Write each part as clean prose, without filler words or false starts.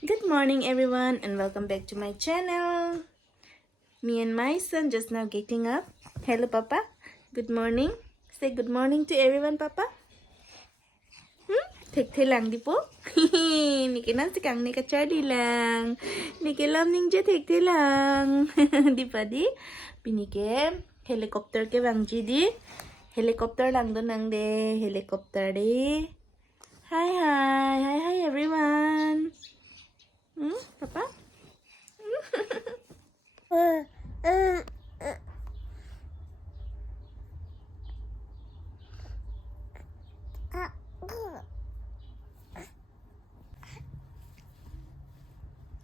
Good morning everyone and welcome back to my channel. Me and my son just now getting up. Hello Papa. Good morning. Say good morning to everyone Papa. Thek thê lang đi po. Nike nasi kang nika chardi lang. Nike lam ning je thek thê lang. Di pa di. Pinike helicopter ke bang ji di. Helicopter lang do nang de. Helicopter di. Hi everyone. Papa?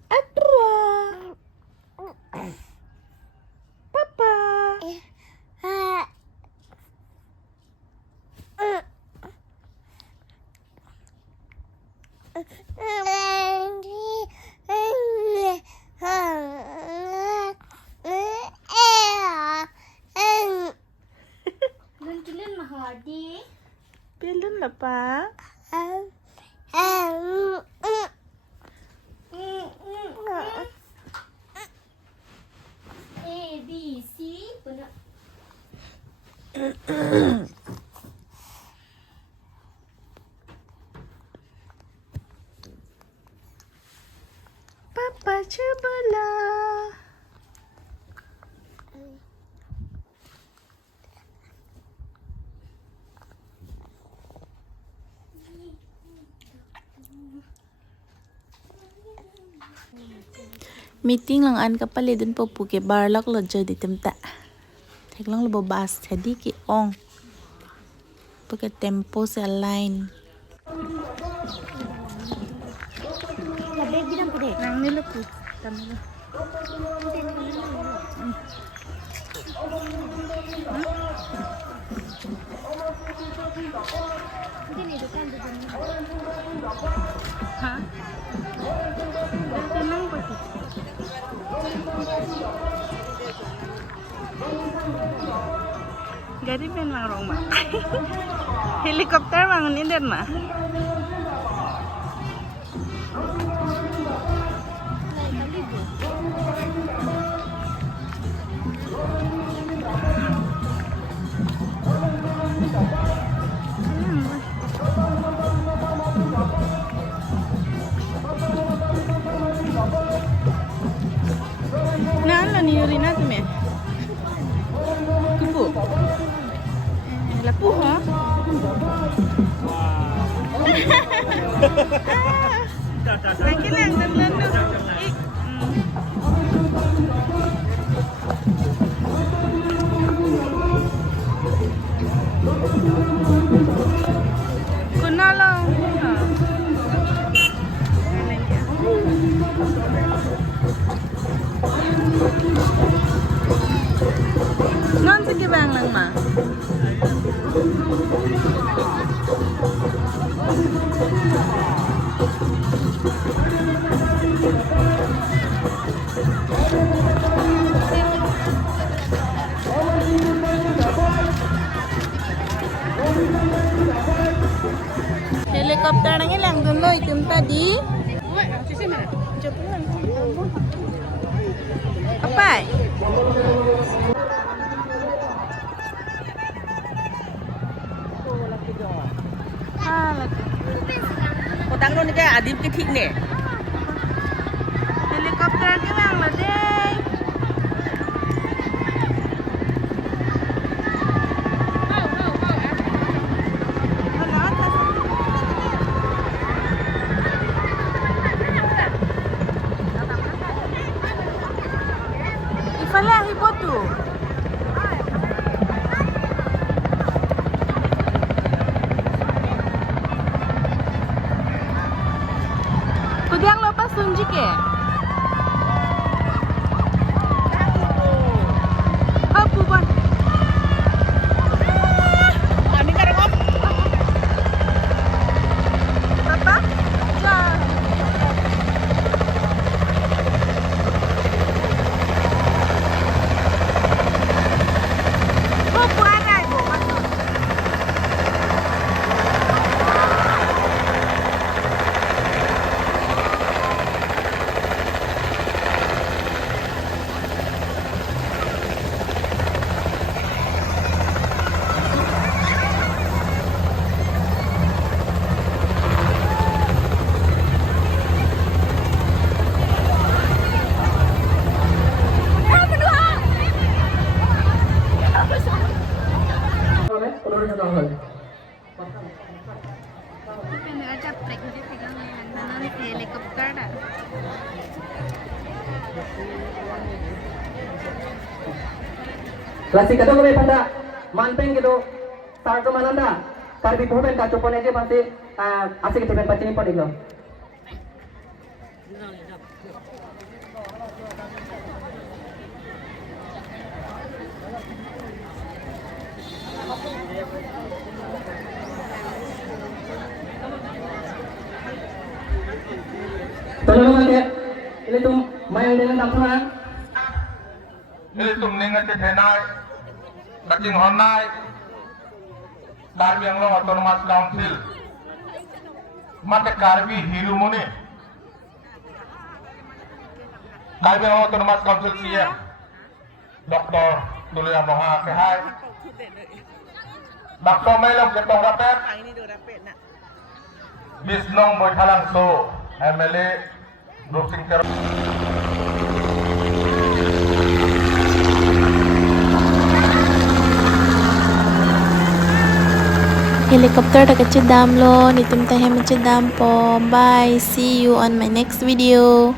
Atua. Papa. Pilun lah pa. A, B, C. Papa cobalah. Meeting lang an kapali dun po puke barlak lo jadi temta. Tek lang lo babas jadi ki ong. Pakai tempo se align. Nang nilo po. Tama na. Ha? Tenang po. Gari pen mang rong ma. Helikopter mang nindir na. Naan ni yuri na tume. Kupu. Lapu ha? Lagi lang tanlan no. Kunalo. Non sige bang lang ma. Helikopter nang ilang dun lo itim tadi. Apa? Tang nó cái adim cái thịt nè. Helikopter ke bang lo deh. Ifalahi botu. Kudiang lo pas tunjuk ya? Apa buat? Ini kan apa? Papa? Ja. Oh, buat apa? helikopter dah. Klasik kadang lebih pada manpeng gitu. Start ke mana dah? Karbi bukan kacau pun aja pasti asik kita baca ini pun itu. Tolong lihat, ini tuh main dengan apa? Ini tuh mendingan cetenai, kacing honai, Karbi Anglong Autonomous Council, mate Karbi hiru muni, Karbi Anglong Autonomous Council PM, Doktor Tulian Moha Kehai, Bakso Melong Ketong Rapet, Ini do dapat nak. Bisnong Boy Thalang So, MLA, Grup Singter. Helikopter dah kecil dam lo, nitum teh macam dam po. Bye, see you on my next video.